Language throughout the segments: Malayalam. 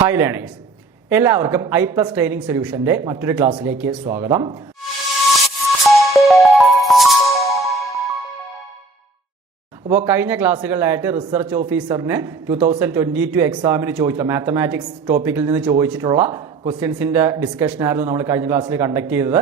ഹായ് ലേണേഴ്സ്, എല്ലാവർക്കും I+ ട്രെയിനിങ് സൊല്യൂഷൻ്റെ മറ്റൊരു ക്ലാസ്സിലേക്ക് സ്വാഗതം. അപ്പോൾ കഴിഞ്ഞ ക്ലാസ്സുകളിലായിട്ട് റിസർച്ച് ഓഫീസറിന് 2022 എക്സാമിന് ചോദിച്ചിട്ടുള്ള മാത്തമാറ്റിക്സ് ടോപ്പിക്കിൽ നിന്ന് ചോദിച്ചിട്ടുള്ള ക്വസ്റ്റ്യൻസിൻ്റെ ഡിസ്കഷനായിരുന്നു നമ്മൾ കഴിഞ്ഞ ക്ലാസ്സിൽ കണ്ടക്ട് ചെയ്തത്.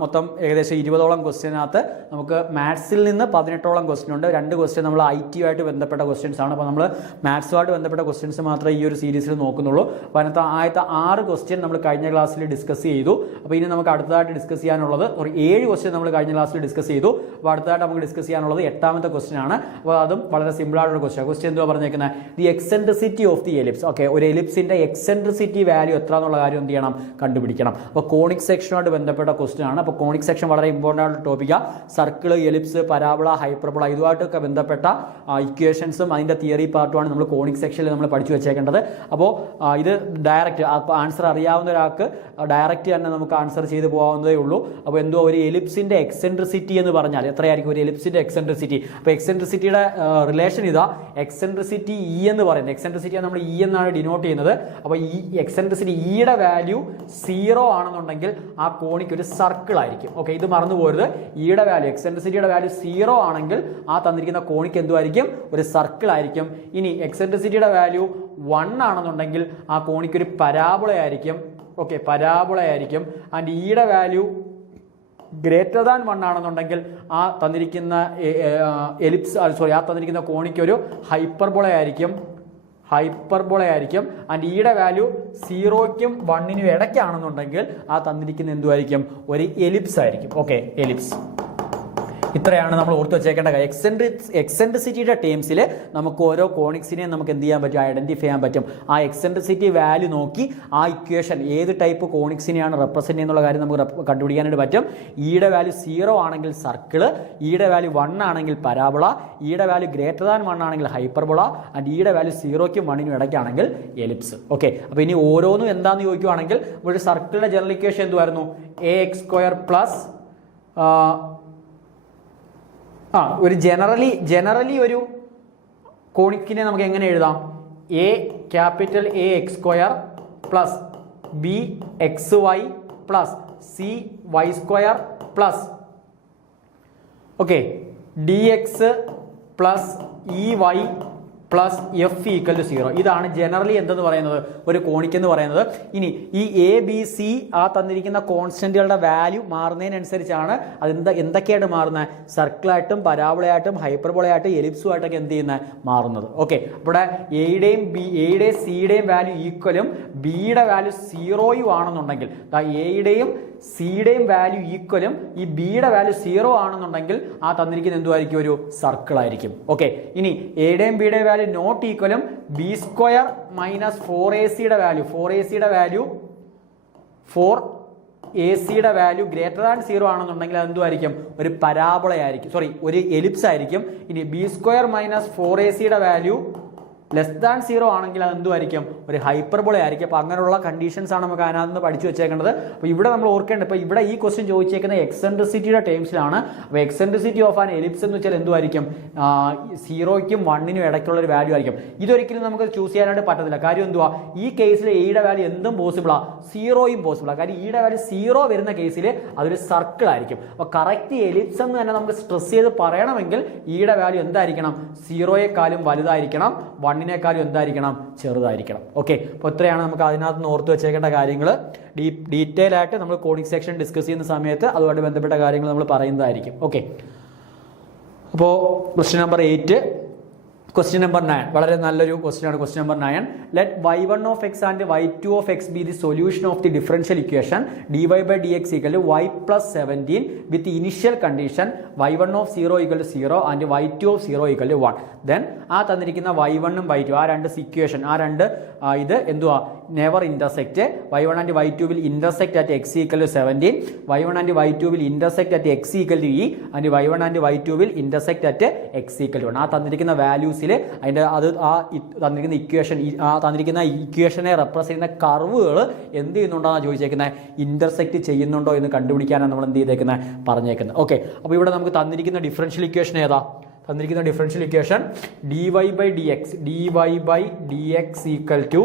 മൊത്തം ഏകദേശം 20ഓളം ക്വസ്റ്റ്യനകത്ത് നമുക്ക് മാത്സിൽ നിന്ന് 18ഓളം ക്വസ്റ്റ്യൻ ഉണ്ട്. 2 ക്വസ്റ്റ്യൻ നമ്മൾ IT ആയിട്ട് ബന്ധപ്പെട്ട ക്വസ്റ്റ്യൻസ് ആണ്. അപ്പോൾ നമ്മൾ മാത്സുമായിട്ട് ബന്ധപ്പെട്ട ക്വസ്റ്റ്യൻസ് മാത്രമേ ഈ ഒരു സീരീസിൽ നോക്കുന്നുള്ളൂ. അപ്പോൾ അതിനകത്ത് ആദ്യത്തെ 6 ക്വസ്റ്റ്യൻ നമ്മൾ കഴിഞ്ഞ ക്ലാസ്സിൽ ഡിസ്കസ് ചെയ്തു. അപ്പോൾ ഇനി നമുക്ക് അടുത്തതായിട്ട് ഡിസ്കസ് ചെയ്യാനുള്ളത് ഒരു 7 ക്വസ്റ്റ്യൻ നമ്മൾ കഴിഞ്ഞ ക്ലാസ്സിൽ ഡിസ്കസ് ചെയ്തു. അപ്പോൾ അടുത്തതായിട്ട് നമുക്ക് ഡിസ്കസ് ചെയ്യാനുള്ളത് 8ാമത്തെ ക്വസ്റ്റ്യൻ ആണ്. അപ്പോൾ അതും വളരെ സിമ്പിളായിട്ടുള്ള ക്വസ്റ്റ്യൻ എന്തുവാ പറഞ്ഞേക്കുന്നത്? The eccentricity of the ellipse. Okay, ഒരു എലിപ്സിന്റെ എക്സെൻട്രിസിറ്റി വാല്യൂ എത്ര എന്നുള്ള കാര്യം എന്ത് ചെയ്യണം? കണ്ടുപിടിക്കണം. അപ്പോൾ കോണിക് സെക്ഷനുമായിട്ട് ബന്ധപ്പെട്ട ക്വസ്റ്റ്യൻ ആണ്. അപ്പോൾ കോണിക് സെക്ഷൻ വളരെ ഇമ്പോർട്ടൻ്റ് ആയിട്ടുള്ള ടോപ്പിക്കാണ്. സർക്കിൾ, എലിപ്സ്, പരാബോള, ഹൈപ്പർബോള ഇതുമായിട്ടൊക്കെ ബന്ധപ്പെട്ട ഇക്വേഷൻസും അതിൻ്റെ തിയറി പാർട്ടുമാണ് നമ്മൾ കോണിക് സെക്ഷനിൽ നമ്മൾ പഠിച്ചു വെച്ചേക്കേണ്ടത്. അപ്പോൾ ഇത് ഡയറക്റ്റ് ആൻസർ അറിയാവുന്ന ഒരാൾക്ക് ഡയറക്റ്റ് തന്നെ നമുക്ക് ആൻസർ ചെയ്ത് പോകാവുന്നതേ ഉള്ളൂ. അപ്പോൾ എന്തോ ഒരു എലിപ്സിന്റെ എക്സെൻട്രിസിറ്റി എന്ന് പറഞ്ഞാൽ എത്രയായിരിക്കും ഒരു എലിപ്സിന്റെ എക്സെൻട്രിസിറ്റി? അപ്പോൾ എക്സെൻട്രിസിറ്റിയുടെ റിലേഷൻ ഇതാ. എക്സെൻട്രിസിറ്റി എന്ന് പറയുന്നത്, എക്സെൻട്രിസിറ്റിയെ നമ്മൾ എന്നാണ് ഡിനോട്ട് ചെയ്യുന്നത്. അപ്പോൾ ഈ എക്സെൻട്രിസിറ്റി യുടെ വാല്യൂ 0 ആണെന്നുണ്ടെങ്കിൽ ആ കോണിക്ക് ഒരു സർക്കിൾ ആയിരിക്കും. ഓക്കെ, ഇത് മറന്നു പോരുത്. യുടെ വാല്യൂ, എക്സെൻട്രിസിറ്റിയുടെ വാല്യൂ 0 ആണെങ്കിൽ ആ തന്നിരിക്കുന്ന കോണിക്ക് എന്തുമായിരിക്കും? ഒരു സർക്കിൾ ആയിരിക്കും. ഇനി എക്സെൻട്രിസിറ്റിയുടെ വാല്യൂ 1 ആണെന്നുണ്ടെങ്കിൽ ആ കോണിക്ക് ഒരു പരാബോള ആയിരിക്കും. ഓക്കെ, പരാബോള ആയിരിക്കും. ആൻഡ് യുടെ വാല്യൂ ഗ്രേറ്റർ ദാൻ 1 ആണെന്നുണ്ടെങ്കിൽ ആ തന്നിരിക്കുന്ന ആ തന്നിരിക്കുന്ന കോണിക്ക് ഒരു ഹൈപ്പർബോള ആയിരിക്കും. ആൻഡ് യുടെ വാല്യൂ 0ക്കും 1നും ഇടയ്ക്കാണെന്നുണ്ടെങ്കിൽ ആ തന്നിരിക്കുന്ന എന്തുമായിരിക്കും? ഒരു എലിപ്സ് ആയിരിക്കും. Okay, ellipse. ഇത്രയാണ് നമ്മൾ ഓർത്ത് വെച്ചേക്കേണ്ട കാര്യം. എക്സെൻട്രിസിറ്റിയുടെ ടേംസിൽ നമുക്ക് ഓരോ കോണിക്സിനെയും നമുക്ക് എന്ത് ചെയ്യാൻ പറ്റും? ഐഡന്റിഫൈ ചെയ്യാൻ പറ്റും. ആ എക്സെൻട്രിസിറ്റി വാല്യൂ നോക്കി ആ ഇക്വേഷൻ ഏത് ടൈപ്പ് കോണിക്സിനെയാണ് റെപ്രസെന്റ് ചെയ്യുന്നുള്ള കാര്യം നമുക്ക് കണ്ടുപിടിക്കാനായിട്ട് പറ്റും. യുടെ വാല്യൂ 0 ആണെങ്കിൽ സർക്കിള്, യുടെ വാല്യൂ 1 ആണെങ്കിൽ പരാബോള, യുടെ വാല്യൂ ഗ്രേറ്റർ ദാൻ 1 ആണെങ്കിൽ ഹൈപ്പർബോള, ആൻഡ് യുടെ വാല്യൂ 0ക്കും 1നും ഇടയ്ക്കാണെങ്കിൽ എലിപ്സ്. ഓക്കെ, അപ്പോൾ ഇനി ഓരോന്നും എന്താണെന്ന് ചോദിക്കുവാണെങ്കിൽ ഒരു സർക്കിളിന്റെ ജനറൽ ഇക്വേഷൻ എന്തുവായിരുന്നു? ax² പ്ലസ് ഒരു ജനറലി ഒരു കോണിക്കിനെ നമുക്ക് എങ്ങനെ എഴുതാം? Capital AX² plus BXY plus CY² plus DX plus EY plus F = 0. ഇതാണ് ജനറലി എന്തെന്ന് പറയുന്നത്? ഒരു കോണിക്ക് എന്ന് പറയുന്നത്. ഇനി ഈ ABC ആ തന്നിരിക്കുന്ന കോൺസ്റ്റന്റുകളുടെ വാല്യൂ മാറുന്നതിനനുസരിച്ചാണ് അത് എന്തൊക്കെയായിട്ട് മാറുന്നത്? സർക്കിളായിട്ടും പരാബോളയായിട്ടും ഹൈപ്പർബോളയായിട്ടും എലിപ്സുമായിട്ടൊക്കെ എന്ത് ചെയ്യുന്നത്? മാറുന്നത്. ഓക്കെ, ഇവിടെ എയുടെയും സിയുടെയും വാല്യൂ ഈക്വലും ബിയുടെ വാല്യൂ 0 ആണെന്നുണ്ടെങ്കിൽ, എയുടെയും സിയുടെയും വാല്യൂ ഈക്വലും ഈ ബിയുടെ വാല്യൂ 0 ആണെന്നുണ്ടെങ്കിൽ ആ തന്നിരിക്കുന്ന എന്തുമായിരിക്കും? ഒരു സർക്കിൾ ആയിരിക്കും. ഓക്കെ, ഇനി എയുടെയും ബിയുടെയും വാല്യൂ നോട്ട് ഈക്വലും B² minus 4AC value 4AC value greater than 0 ആണെന്നുണ്ടെങ്കിൽ അതെന്തുമായിരിക്കും? ഒരു പരാബോള ആയിരിക്കും, ഒരു എലിപ്സ് ആയിരിക്കും. ഇനി B² minus 4AC value less than 0 ആണെങ്കിൽ അത് എന്തുമായിരിക്കും? ഒരു ഹൈപ്പർബോള ആയിരിക്കും. അപ്പോൾ അങ്ങനെയുള്ള കണ്ടീഷൻസ് ആണ് നമുക്ക് അതിനകത്ത് നിന്ന് പഠിച്ചു വെച്ചേക്കേണ്ടത്. അപ്പോൾ ഇവിടെ നമ്മൾ ഓർക്കേണ്ടത്, ഇപ്പോൾ ഇവിടെ ഈ ക്വസ്റ്റ്യൻ ചോദിച്ചേക്കുന്ന എക്സെൻട്രിസിറ്റിയുടെ ടേംസിലാണ്. അപ്പോൾ എക്സെൻട്രിസിറ്റി ഓഫ് ആൻ എലിപ്സ് എന്ന് വെച്ചാൽ എന്തുമായിരിക്കും? 0ക്കും 1നും ഇടയ്ക്കുള്ള ഒരു വാല്യൂ ആയിരിക്കും. ഇതൊരിക്കലും നമുക്ക് ചൂസ് ചെയ്യാനായിട്ട് പറ്റത്തില്ല. കാര്യം എന്തുവാ? ഈ കേസിൽ എയുടെ വാല്യൂ എന്തും പോസിബിളാണ്, 0യും പോസിബിളാണ്. കാര്യം ഈയുടെ വാല്യൂ 0 വരുന്ന കേസിൽ അതൊരു സർക്കിൾ ആയിരിക്കും. അപ്പോൾ കറക്റ്റ് എലിപ്സ് എന്ന് തന്നെ നമുക്ക് സ്ട്രെസ് ചെയ്ത് പറയണമെങ്കിൽ ഈയുടെ വാല്യൂ എന്തായിരിക്കണം? 0യെക്കാളും വലുതായിരിക്കണം, 1നെക്കാളും എന്തായിരിക്കണം? ചെറുതായിരിക്കണം. ഓക്കെ, അപ്പോൾ ഇത്രയാണ് നമുക്ക് അതിനകത്ത് നിന്ന് ഓർത്ത് വെച്ചേക്കേണ്ട കാര്യങ്ങൾ. ഡീറ്റെയിൽ ആയിട്ട് നമ്മൾ കോണിക് സെക്ഷൻ ഡിസ്കസ് ചെയ്യുന്ന സമയത്ത് അതുമായിട്ട് ബന്ധപ്പെട്ട കാര്യങ്ങൾ നമ്മൾ പറയുന്നതായിരിക്കും. ഓക്കെ, അപ്പോൾ ക്വസ്റ്റ്യൻ നമ്പർ 8. ക്വസ്റ്റ്യൻ നമ്പർ 9 വളരെ നല്ലൊരു ക്വസ്റ്റ്യൻ ആണ്. Question number 9, let y1 of x and y2 of x be the solution of the differential equation dy/dx = y plus 17 with the initial condition y1 of 0 = 0 and y2 of 0 = 1. then ആ തന്നിരിക്കുന്ന y1 ഉം y2 ആ രണ്ട് ഇക്വേഷൻ ഇത് എന്തുവാ? Never intersect. y1 and y2 will intersect at x = 17, y1 and y2 will intersect at x = e and y1 and y2 will intersect at x = 1. ആ തന്നിരിക്കുന്ന വാല്യൂസിൽ അതിൻ്റെ തന്നിരിക്കുന്ന ഇക്വേഷനെ റെപ്രസെന്റ് ചെയ്യുന്ന കർവുകൾ എന്ത് ചെയ്യുന്നുണ്ടോന്നാണ് ചോദിച്ചേക്കുന്നത്? ഇന്റർസെക്റ്റ് ചെയ്യുന്നുണ്ടോ എന്ന് കണ്ടുപിടിക്കാനാണ് നമ്മൾ എന്ത് ചെയ്തേക്കുന്നത്? പറഞ്ഞേക്കുന്നത്. ഓക്കെ, അപ്പോൾ ഇവിടെ നമുക്ക് തന്നിരിക്കുന്ന ഡിഫറൻഷ്യൽ ഇക്വേഷൻ ഏതാ? തന്നിരിക്കുന്ന differential equation dy by dx equal to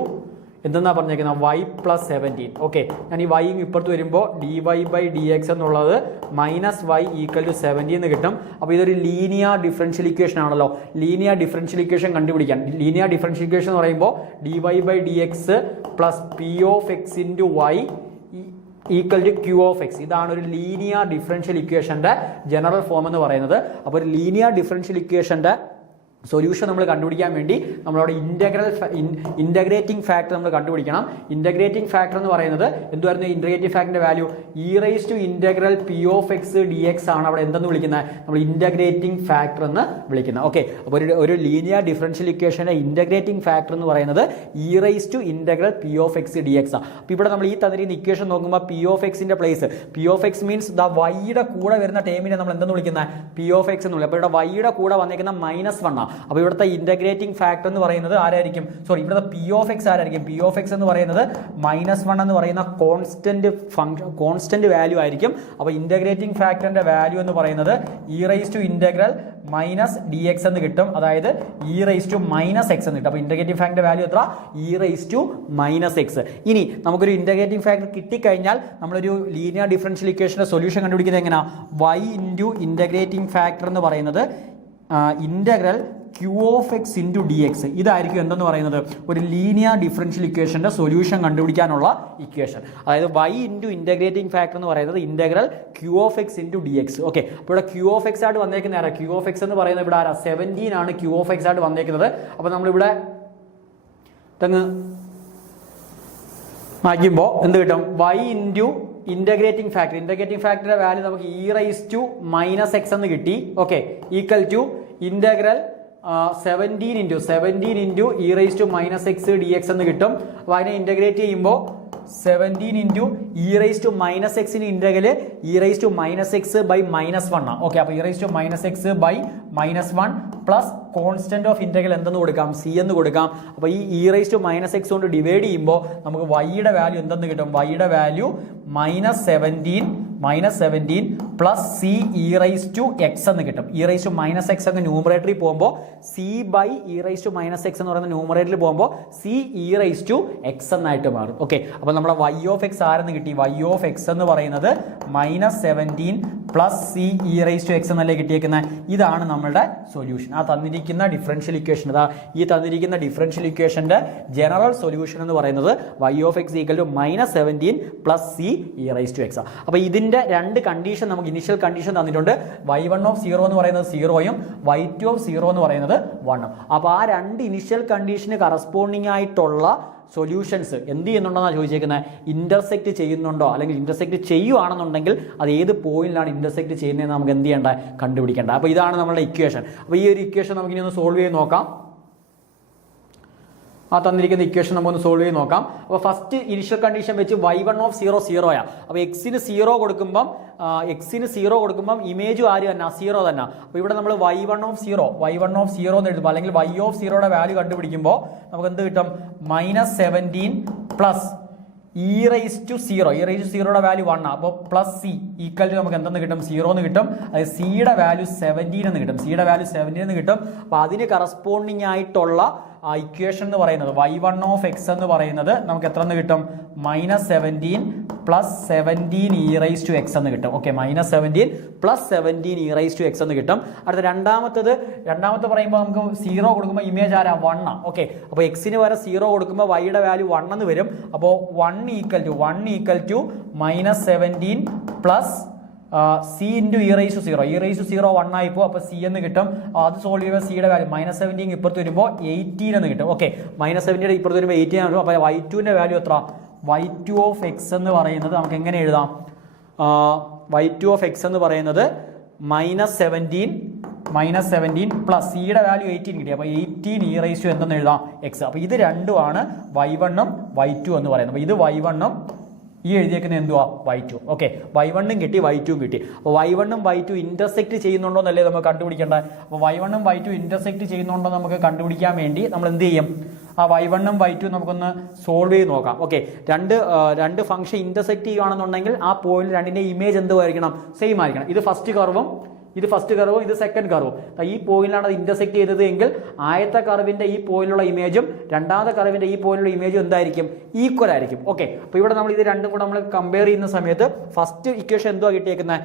എന്തെന്നാ പറഞ്ഞേക്കുന്നത് y പ്ലസ് 17. ഓക്കെ, ഞാൻ ഈ y ഇപ്പുറത്ത് വരുമ്പോൾ dy/dx എന്നുള്ളത് -y ഈക്വൽ ടു 17 എന്ന് കിട്ടും. അപ്പോൾ ഇതൊരു ലീനിയർ ഡിഫറൻഷ്യൽ ഇക്വേഷൻ ആണല്ലോ. ലീനിയർ ഡിഫറൻഷ്യൽ ഇക്വേഷൻ കണ്ടുപിടിക്കാൻ ലീനിയർ ഡിഫറൻഷ്യൽ ഇക്വേഷൻ എന്ന് പറയുമ്പോൾ dy/dx plus p(x) into y equal to q(x). ഇതാണ് ഒരു ലീനിയർ ഡിഫറൻഷ്യൽ ഇക്വേഷന്റെ ജനറൽ ഫോം എന്ന് പറയുന്നത്. അപ്പോൾ ഒരു ലീനിയർ ഡിഫറൻഷ്യൽ ഇക്വേഷന്റെ സൊല്യൂഷൻ നമ്മൾ കണ്ടുപിടിക്കാൻ വേണ്ടി നമ്മളവിടെ ഇൻ്റഗ്രേറ്റിംഗ് ഫാക്ടർ നമ്മൾ കണ്ടുപിടിക്കണം. ഇൻ്റഗ്രേറ്റിംഗ് ഫാക്ടർ എന്ന് പറയുന്നത് എന്തുവായിരുന്നു? ഇൻ്റഗ്രേറ്റിംഗ് ഫാക്ടറിന്റെ വാല്യൂ e⁻p(x) dx ആണ്. അവിടെ എന്തെന്ന് വിളിക്കുന്നത്? നമ്മൾ ഇൻ്റഗ്രേറ്റിംഗ് ഫാക്ടർ എന്ന് വിളിക്കുന്നത്. ഓക്കെ, അപ്പോൾ ഒരു ലീനിയർ ഡിഫറൻഷ്യൽ ഇക്വേഷന്റെ ഇൻ്റഗ്രേറ്റിംഗ് ഫാക്ടർ എന്ന് പറയുന്നത് e⁻p(x) dx ആണ്. അപ്പോൾ ഇവിടെ നമ്മൾ ഈ തന്നിരിക്കുന്ന ഇക്വേഷൻ നോക്കുമ്പോൾ p(x)ന്റെ പ്ലേസ് p(x) മീൻസ് y-യുടെ കൂടെ വരുന്ന ടേമിനെ നമ്മൾ എന്തെന്ന് വിളിക്കുന്നത്? p(x) എന്ന് വിളിക്കും. അപ്പോൾ ഇവിടെ y-യുടെ കൂടെ വന്നിരിക്കുന്ന -1 ആണ്. അപ്പോൾ ഇവിടുത്തെ ഇൻ്റഗ്രേറ്റിംഗ് ഫാക്ടർ എന്ന് പറയുന്നത് ആരായിരിക്കും? സോറി, ഇവിടുത്തെ p(x) ആരായിരിക്കും? p(x) എന്ന് പറയുന്നത് -1 എന്ന് പറയുന്ന കോൺസ്റ്റന്റ് വാല്യൂ ആയിരിക്കും. അപ്പോൾ ഇൻ്റഗ്രേറ്റിംഗ് ഫാക്ടറിന്റെ വാല്യൂ എന്ന് പറയുന്നത് e⁻−dx എന്ന് കിട്ടും. അതായത് e⁻−x എന്ന് കിട്ടും. അപ്പോൾ ഇൻ്റഗ്രേറ്റിംഗ് ഫാക്ടറിന്റെ വാല്യൂ എത്ര? e⁻−x. ഇനി നമുക്കൊരു ഇൻ്റഗ്രേറ്റിംഗ് ഫാക്ടർ കിട്ടിക്കഴിഞ്ഞാൽ നമ്മളൊരു ലീനിയർ ഡിഫറൻഷ്യൽ ഇക്വേഷന്റെ സൊല്യൂഷൻ കണ്ടുപിടിക്കുന്നത് എങ്ങനെയാണ്? y ഇൻറ്റു ഇൻ്റഗ്രേറ്റിംഗ് ഫാക്ടർ എന്ന് പറയുന്നത് ഇന്റഗ്രൽ q(x) ഇൻറ്റു dx. ഇതായിരിക്കും എന്തെന്ന് പറയുന്നത്? ഒരു ലീനിയർ ഡിഫറൻഷ്യൽ ഇക്വേഷന്റെ സൊല്യൂഷൻ കണ്ടുപിടിക്കാനുള്ള ഇക്വേഷൻ. അതായത് y ഇൻറ്റു ഇൻ്റഗ്രേറ്റിംഗ് ഫാക്ടർ എന്ന് പറയുന്നത് integral q(x) into dx. Okay, അപ്പോൾ ഇവിടെ q(x) ആയിട്ട് വന്നേക്കുന്ന ആരാ? q(x) എന്ന് പറയുന്നത് ഇവിടെ ആരാ? 17 ആണ് q(x) ആയിട്ട് വന്നേക്കുന്നത്. അപ്പോൾ നമ്മളിവിടെ മാറ്റുമ്പോൾ എന്ത് കിട്ടും? y ഇൻറ്റു ഇൻ്റഗ്രേറ്റിംഗ് ഫാക്ടറിന്റെ വാല്യൂ നമുക്ക് e⁻−x എന്ന് കിട്ടി. Okay, equal to integral 17 into e⁻−x dx എന്ന് കിട്ടും. അപ്പോൾ അതിനെ ഇൻ്റഗ്രേറ്റ് ചെയ്യുമ്പോൾ 17 ഇൻറ്റു e⁻−x ഇന്റഗ്രൽ e⁻−x/-1 ആണ്. ഓക്കെ, അപ്പോൾ e⁻−x/-1 plus constant of integral എന്തെന്ന് കൊടുക്കാം? c എന്ന് കൊടുക്കാം. അപ്പോൾ ഈ e⁻−x കൊണ്ട് ഡിവൈഡ് ചെയ്യുമ്പോൾ നമുക്ക് y-യുടെ വാല്യൂ എന്തെന്ന് കിട്ടും? y-യുടെ വാല്യൂ -17 പ്ലസ് c e⁻x എന്ന് കിട്ടും. e⁻−x അങ്ങ് ന്യൂമറേറ്ററിൽ പോകുമ്പോൾ c/e⁻−x എന്ന് പറയുന്ന ന്യൂമറേറ്ററിൽ പോകുമ്പോൾ c e⁻x എന്നായിട്ട് മാറും. ഓക്കെ, അപ്പോൾ നമ്മുടെ y(x) ആരെന്ന് കിട്ടി? y(x) എന്ന് പറയുന്നത് -17 പ്ലസ് c e⁻x എന്നല്ലേ കിട്ടിയേക്കുന്നത്. ഇതാണ് നമ്മളുടെ സൊല്യൂഷൻ. ആ തന്നിരിക്കുന്ന ഡിഫറൻഷ്യൽ ഇക്വേഷൻ, ഈ തന്നിരിക്കുന്ന ഡിഫറൻഷ്യൽ ഇക്വേഷന്റെ ജനറൽ സൊല്യൂഷൻ എന്ന് പറയുന്നത് y(x) equal to -17 plus c e⁻x. അപ്പോൾ ഇതിന്റെ രണ്ട് കണ്ടീഷൻ നമുക്ക് ഇനിഷ്യൽ കണ്ടീഷൻ തന്നിട്ടുണ്ട്. y1(0) എന്ന് പറയുന്നത് 0യും y2(0) എന്ന് പറയുന്നത് 1ഉം. അപ്പോൾ ആ രണ്ട് ഇനിഷ്യൽ കണ്ടീഷന് കറസ്പോണ്ടിങ് ആയിട്ടുള്ള സൊല്യൂഷൻസ് എന്ത് ചെയ്യുന്നുണ്ടെന്നാണ് ചോദിച്ചേക്കുന്നത്? ഇന്റർസെക്റ്റ് ചെയ്യുന്നുണ്ടോ, അല്ലെങ്കിൽ ഇന്റർസെക്റ്റ് ചെയ്യുവാണെന്നുണ്ടെങ്കിൽ അത് ഏത് പോയിന്റിലാണ് ഇന്റർസെക്റ്റ് ചെയ്യുന്നതെന്ന് നമുക്ക് എന്ത് ചെയ്യേണ്ട? കണ്ടുപിടിക്കേണ്ട. അപ്പോൾ ഇതാണ് നമ്മുടെ ഇക്വേഷൻ. അപ്പോൾ ഈ ഒരു ഇക്വേഷൻ നമുക്ക് ഇനി ഒന്ന് സോൾവ് ചെയ്ത് നോക്കാം. ആ തന്നിരിക്കുന്ന ഇക്വേഷൻ നമുക്കൊന്ന് സോൾവ് ചെയ്ത് നോക്കാം. അപ്പോൾ ഫസ്റ്റ് ഇനിഷ്യൽ കണ്ടീഷൻ വെച്ച് y1(0) 0 അപ്പോൾ എക്സിന് 0 കൊടുക്കുമ്പം ഇമേജും ആര് തന്നെ? 0 തന്നെ. അപ്പോൾ ഇവിടെ നമ്മൾ y1(0) എന്ന് എഴുതുമ്പോൾ, അല്ലെങ്കിൽ y(0)യുടെ വാല്യൂ കണ്ടുപിടിക്കുമ്പോൾ നമുക്ക് എന്ത് കിട്ടും? -17 പ്ലസ് e⁻0യുടെ വാല്യൂ 1 അപ്പോൾ പ്ലസ് c ഈക്വൽ ടു നമുക്ക് എന്തെന്ന് കിട്ടും? 0 എന്ന് കിട്ടും. അതായത് സിയുടെ വാല്യൂ 17 എന്ന് കിട്ടും. അപ്പോൾ അതിന് കറസ്പോണ്ടിങ് ആയിട്ടുള്ള ഇക്വേഷൻ എന്ന് പറയുന്നത് y1(x) എന്ന് പറയുന്നത് നമുക്ക് എത്ര എന്ന് കിട്ടും? -17 പ്ലസ് 17 e⁻x എന്ന് കിട്ടും. ഓക്കെ, -17 പ്ലസ് 17 e⁻x എന്ന് കിട്ടും. അടുത്ത രണ്ടാമത്തെ പറയുമ്പോൾ നമുക്ക് 0 കൊടുക്കുമ്പോൾ ഇമേജ് ആരാ? 1 ആണ്. ഓക്കെ, അപ്പോൾ എക്സിന് വരെ 0 കൊടുക്കുമ്പോൾ y-യുടെ വാല്യൂ 1 എന്ന് വരും. അപ്പോൾ 1 equal to -17 plus c into e⁻0 1 ആയിപ്പോൾ. അപ്പോൾ c എന്ന് കിട്ടും. അത് സോൾവ് ചെയ്യുമ്പോൾ സിയുടെ വാല്യൂ -17 ഇപ്പുറത്ത് വരുമ്പോൾ 18 എന്ന് കിട്ടും. ഓക്കെ, -17 ഇപ്പുറത്ത് വരുമ്പോൾ 18 ആണ്. അപ്പോൾ y2ന്റെ വാല്യൂ എത്ര? y2(x) എന്ന് പറയുന്നത് നമുക്ക് എങ്ങനെ എഴുതാം? y2(x) എന്ന് പറയുന്നത് -17 പ്ലസ് സിയുടെ വാല്യൂ 18 കിട്ടി. അപ്പോൾ 18 e⁻ എന്തെന്ന് എഴുതാം? x. അപ്പോൾ ഇത് രണ്ടുമാണ് y1ഉം y2 എന്ന് പറയുന്നത്. അപ്പോൾ ഇത് y1ഉം ഈ എഴുതിയേക്കുന്നത് എന്തുവാ? y2. ഓക്കെ, y1ഉം കിട്ടി, y2ഉം കിട്ടി. അപ്പോൾ y1ഉം y2 ഇന്റർസെക്റ്റ് ചെയ്യുന്നുണ്ടോ എന്നല്ലേ നമുക്ക് കണ്ടുപിടിക്കേണ്ടത്. അപ്പോൾ y1ഉം y2 ഇന്റർസെക്റ്റ് ചെയ്യുന്നുണ്ടോ നമുക്ക് കണ്ടുപിടിക്കാൻ വേണ്ടി നമ്മൾ എന്ത് ചെയ്യും? ആ y1ഉം y2 നമുക്കൊന്ന് സോൾവ് ചെയ്ത് നോക്കാം. ഓക്കെ, രണ്ട് ഫംഗ്ഷൻ ഇന്റർസെക്റ്റ് ചെയ്യുകയാണെന്നുണ്ടെങ്കിൽ ആ പോയിന്റ് രണ്ടിന്റെ ഇമേജ് എന്തുമായിരിക്കണം? സെയിം ആയിരിക്കണം. ഇത് ഫസ്റ്റ് കർവും ഇത് ഫസ്റ്റ് കർവും ഇത് സെക്കൻഡ് കർവും. ഈ പോയിന്റിലാണ് അത് ഇന്റർസെക്ട് ചെയ്തത് എങ്കിൽ ആദ്യത്തെ കർവിന്റെ ഈ പോയിന്റിലുള്ള ഇമേജും രണ്ടാമത്തെ കർവിന്റെ ഈ പോയിന്റിലുള്ള ഇമേജും എന്തായിരിക്കും? ഈക്വൽ ആയിരിക്കും. ഓക്കെ, അപ്പോൾ ഇവിടെ നമ്മൾ ഇത് രണ്ടും കൂടെ നമ്മൾ കമ്പയർ ചെയ്യുന്ന സമയത്ത് ഫസ്റ്റ് ഇക്വേഷൻ എന്തുവാ കിട്ടിയേക്കുന്നത്?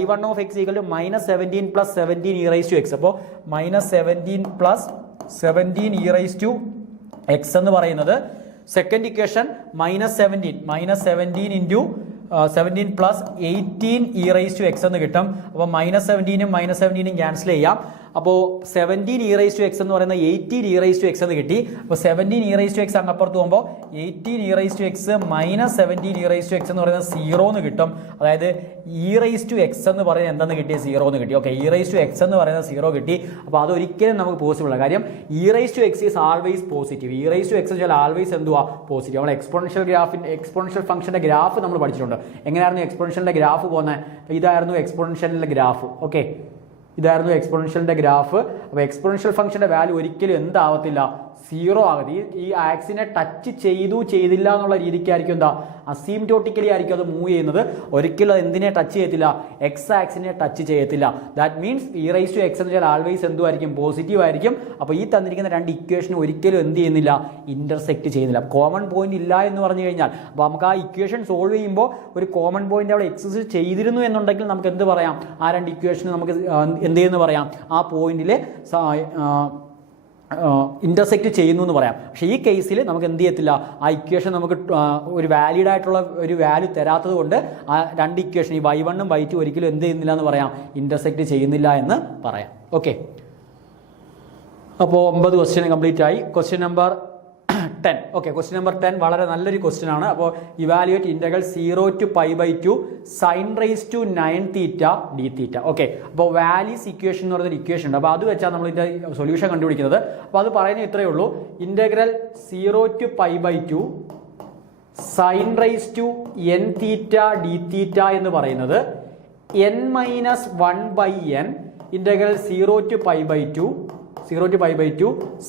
y1 of x = -17 + 17 e raised to x. അപ്പോൾ -17 + 17 e raised to x എന്ന് പറയുന്നത് second equation -17 into 17 + 18 e raised to x എന്ന് കിട്ടും. അപ്പോൾ -17ഉം -17ഉം ക്യാൻസൽ ചെയ്യാം. അപ്പോൾ 17 e raised to x എന്ന് പറയുന്നത് 18 e raised to x എന്ന് കിട്ടി. അപ്പോൾ 17 e raised to x അങ്ങപ്പുറത്ത് പോകുമ്പോൾ 18 e raised to x -17 e raised to x എന്ന് പറയുന്നത് 0 എന്ന് കിട്ടും. അതായത് e raised to x എന്ന് പറയുന്നത് എന്തെന്ന് കിട്ടിയ 0 എന്ന് കിട്ടി. Okay, e raised to x എന്ന് പറയുന്നത് 0 കിട്ടി. അപ്പോൾ അതൊരിക്കലും നമുക്ക് പോസിബിൾ ആണ്. കാര്യം e raised to x is always positive. e raised to x വെച്ചാൽ ആൾവേസ് എന്തുവാ? പോസിറ്റീവ്. നമ്മൾ എക്സ്പോണൻഷ്യൽ ഫംഗ്ഷന്റെ ഗ്രാഫ് നമ്മൾ പഠിച്ചിട്ടുണ്ട്. എങ്ങനെയായിരുന്നു എക്സ്പോണൻഷ്യലിന്റെ ഗ്രാഫ് പോകുന്നത്? ഇതായിരുന്നു എക്സ്പോണൻഷ്യലിന്റെ ഗ്രാഫ്. ഓക്കെ, ഇതായിരുന്നു എക്സ്പോണൻഷ്യലിന്റെ ഗ്രാഫ്. അപ്പോൾ എക്സ്പോണൻഷ്യൽ ഫംഗ്ഷന്റെ വാല്യൂ ഒരിക്കലും എന്താവത്തില്ല? 0 ആകത്തി. ഈ ആക്സിനെ ടച്ച് ചെയ്തില്ല എന്നുള്ള രീതിക്കായിരിക്കും എന്താ? അസീംപ്റ്റോട്ടിക്കലി ആയിരിക്കും അത് മൂവ് ചെയ്യുന്നത്. ഒരിക്കലും അത് എന്തിനെ ടച്ച് ചെയ്യത്തില്ല? എക്സ് ആക്സിനെ ടച്ച് ചെയ്യത്തില്ല. That means e raised to x എന്ന് വെച്ചാൽ ആൾവേസ് എന്തുമായിരിക്കും? പോസിറ്റീവ് ആയിരിക്കും. അപ്പോൾ ഈ തന്നിരിക്കുന്ന രണ്ട് ഇക്വേഷൻ ഒരിക്കലും എന്ത് ചെയ്യുന്നില്ല? ഇന്റർസെക്ട് ചെയ്യുന്നില്ല. കോമൺ പോയിന്റ് ഇല്ല എന്ന് പറഞ്ഞു കഴിഞ്ഞാൽ, അപ്പോൾ നമുക്ക് ആ ഇക്വേഷൻ സോൾവ് ചെയ്യുമ്പോൾ ഒരു കോമൺ പോയിന്റ് അവിടെ എക്സിസ്റ്റ് ചെയ്തിരുന്നു എന്നുണ്ടെങ്കിൽ നമുക്ക് എന്ത് പറയാം? ആ രണ്ട് ഇക്വേഷന് നമുക്ക് എന്ത് ചെയ്യുന്നു പറയാം? ആ പോയിന്റിൽ ഇന്റർസെക്ട് ചെയ്യുന്നു എന്ന് പറയാം. പക്ഷേ ഈ കേസിൽ നമുക്ക് എന്ത് ചെയ്യത്തില്ല? ആ ഇക്വേഷൻ നമുക്ക് ഒരു വാലിഡ് ആയിട്ടുള്ള ഒരു വാല്യൂ തരാത്തത് കൊണ്ട് ആ രണ്ട് ഇക്വേഷൻ ഈ y1 ഉം y2 ഒരിക്കലും എന്ത് ചെയ്യുന്നില്ല എന്ന് പറയാം? ഇന്റർസെക്ട് ചെയ്യുന്നില്ല എന്ന് പറയാം. ഓക്കെ, അപ്പോൾ 9 ക്വസ്റ്റ്യൻ കംപ്ലീറ്റ് ആയി. Question number 10. Okay, question number 10 വളരെ നല്ലൊരു ക്വസ്റ്റ്യൻ ആണ്. അപ്പോൾ evaluate integral 0 to π/2 sin raised to 9θ dθ. Okay, അപ്പോൾ വാലീസ് ഇക്വേഷൻ എന്ന് പറയുന്ന ഇക്വേഷൻ ഉണ്ട്. അപ്പോൾ അത് വെച്ചാൽ നമ്മൾ ഇതിന്റെ സൊല്യൂഷൻ കണ്ടുപിടിക്കുന്നത്. അപ്പോൾ അത് പറയുന്നത് ഇത്രയേ ഉള്ളൂ. Integral 0 to π/2 sin raised to nθ dθ എന്ന് പറയുന്നത് n-1/n integral 0 to π/2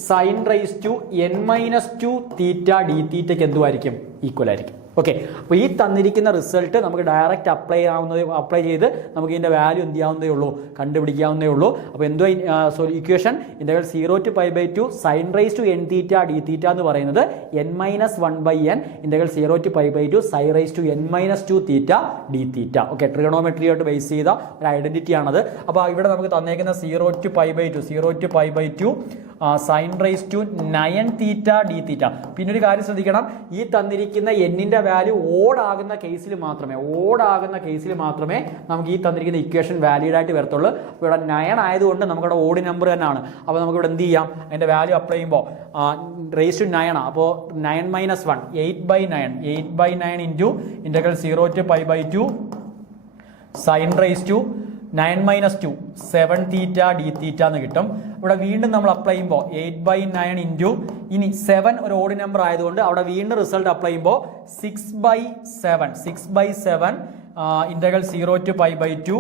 sin raised to n-2 θ dθയ്ക്ക് എന്തുമായിരിക്കും? ഈക്വൽ ആയിരിക്കും. ഓക്കെ, അപ്പോൾ ഈ തന്നിരിക്കുന്ന റിസൾട്ട് നമുക്ക് ഡയറക്റ്റ് അപ്ലൈ ചെയ്ത് നമുക്ക് ഇതിന്റെ വാല്യൂ എന്ത് ചെയ്യാവുന്നതേ ഉള്ളൂ? കണ്ടുപിടിക്കാവുന്നതേ ഉള്ളൂ. അപ്പോൾ എന്തോ equation integral 0 to π/2 sin raised to nθ dθ എന്ന് പറയുന്നത് n-1/n integral 0 to π/2 sin raised to n-2 θ dθ. Okay, ട്രിഗണോമെട്രിയായിട്ട് ബേസ് ചെയ്ത ഒരു ഐഡന്റിറ്റി ആണത്. അപ്പോൾ ഇവിടെ നമുക്ക് തന്നേക്കുന്ന 0 to π/2 sin raised to 9θ dθ. പിന്നെ ഒരു കാര്യം ശ്രദ്ധിക്കണം, ഈ തന്നിരിക്കുന്ന എന്നിന്റെ വാല്യൂ ഓഡ് ആകുന്ന കേസിൽ മാത്രമേ നമുക്ക് ഈ തന്നിരിക്കുന്ന ഇക്വേഷൻ വാലിഡ് ആയിട്ട് വരത്തുള്ളൂ. അപ്പോൾ ഇവിടെ 9 ആയതുകൊണ്ട് നമുക്കിവിടെ ഓഡ് നമ്പർ തന്നെയാണ്. അപ്പോൾ നമുക്കിവിടെ എന്ത് ചെയ്യാം? അതിന്റെ വാല്യൂ അപ്ലൈ ചെയ്യുമ്പോൾ റേസ് ടു 9 ആണ്. അപ്പോൾ 9 - 1 8/9 into integral 0 to π/2 sin raised to 9 - 2 7θ dθ എന്ന് കിട്ടും. ഇവിടെ വീണ്ടും നമ്മൾ അപ്ലൈ ചെയ്യുമ്പോൾ 8/9 ഇൻറ്റു ഇനി 7 ഒരു ഓഡ് നമ്പർ ആയതുകൊണ്ട് അവിടെ വീണ്ടും റിസൾട്ട് അപ്ലൈ ചെയ്യുമ്പോൾ 6/7 integral 0 to π/2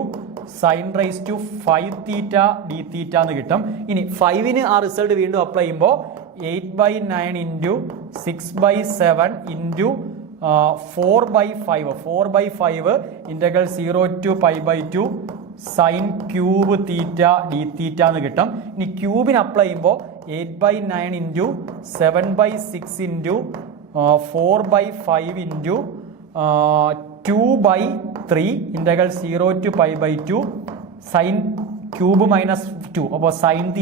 sin raised to 5θ dθ എന്ന് കിട്ടും. ഇനി 5ന് ആ റിസൾട്ട് വീണ്ടും അപ്ലൈ ചെയ്യുമ്പോൾ 8/9 into 6/7 into 4/5 integral 0 to π/2 sin cube θ dθ എന്ന് കിട്ടും. ഇനി ക്യൂബിന് അപ്ലൈ ചെയ്യുമ്പോൾ 8/9 into 7/6 into 4/5 into 2/3 integral 0 to π/2 sin cube -2 അപ്പോൾ sin θ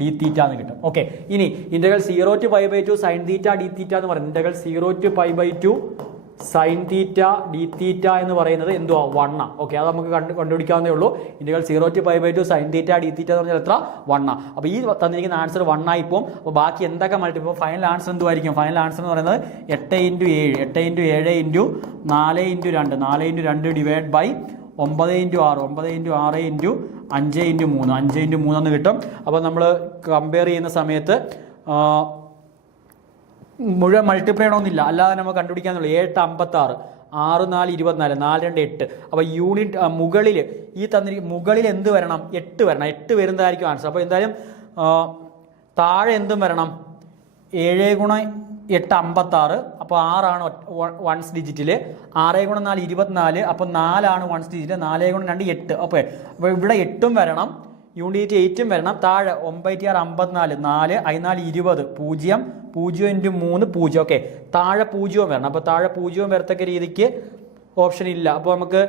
dθ എന്ന് കിട്ടും. ഓക്കെ, ഇനി ഇന്റഗ്രൽ 0 to π/2 sin θ dθ എന്ന് പറയുന്നത് ഇന്റഗ്രൽ 0 to π/2 sin θ dθ എന്ന് പറയുന്നത് എന്തുവാ? 1. ഓക്കെ, അത് നമുക്ക് കണ്ടുപിടിക്കാവുന്നേ ഉള്ളൂ. ഇന്റഗ്രൽ 0 to π/2 sin θ dθ എന്ന് പറഞ്ഞാൽ എത്ര? 1. അപ്പോൾ ഈ തന്നിരിക്കുന്ന ആൻസർ 1 ആയി പോകും. അപ്പോൾ ബാക്കി എന്തൊക്കെ മൾട്ടിപ്പിൾ ഫൈനൽ ആൻസർ എന്തുമായിരിക്കും? ഫൈനൽ ആൻസർ എന്ന് പറയുന്നത് 8 × 7 4 × 2 ഡിവൈഡ് ബൈ 9 × 6 × 5 × 3 എന്ന് കിട്ടും. അപ്പോൾ നമ്മൾ കമ്പയർ ചെയ്യുന്ന സമയത്ത് മുഴുവൻ മൾട്ടിപ്ലൈ ചെയ്യണമെന്നില്ല, അല്ലാതെ നമുക്ക് കണ്ടുപിടിക്കാന്നുള്ളൂ. 7 × 56 6 × 4 = 24 4 × 2 8. അപ്പോൾ യൂണിറ്റ് മുകളിൽ എന്ത് വരണം? 8 വരണം. 8 വരുന്നതായിരിക്കും ആൻസർ. അപ്പോൾ എന്തായാലും താഴെ എന്തും വരണം? 7 × 8 56, അപ്പോൾ 6 വൺസ് ഡിജിറ്റിൽ. 6 × 4 24, അപ്പോൾ 4 വൺസ് ഡിജിറ്റ്. 4 × 2 8. അപ്പോൾ ഇവിടെ 8 വരണം, യൂണിറ്റ് 8 വരണം. താഴെ 9 6 54, 4 14 20, 0 0 × 3 0. ഓക്കെ, താഴെ 0 വരണം. അപ്പോൾ താഴെ 0 വരത്തക്ക രീതിക്ക് ഓപ്ഷൻ ഇല്ല. അപ്പോൾ നമുക്ക്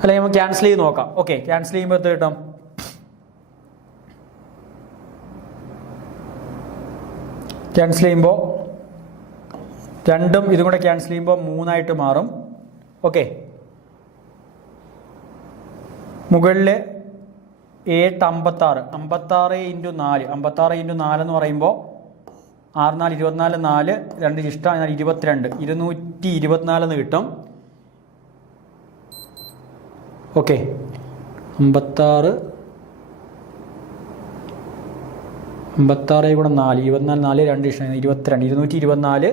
അല്ലെങ്കിൽ നമുക്ക് ക്യാൻസൽ ചെയ്ത് നോക്കാം. ഓക്കെ, ക്യാൻസൽ ചെയ്യുമ്പോൾ എത്ര കിട്ടും? ക്യാൻസൽ ചെയ്യുമ്പോൾ 2ഉം ഇതും കൂടെ ക്യാൻസൽ ചെയ്യുമ്പോൾ 3 മാറും. ഓക്കെ, മുകളിൽ 8 56, 56 × 4, 56 × 4 എന്ന് പറയുമ്പോൾ 6 4 24, 4 2 ഇഷ്ടം 22, 224 എന്ന് കിട്ടും. ഓക്കെ, 56 × 4 24, 4 2 ഇഷ്ടം 22, 224.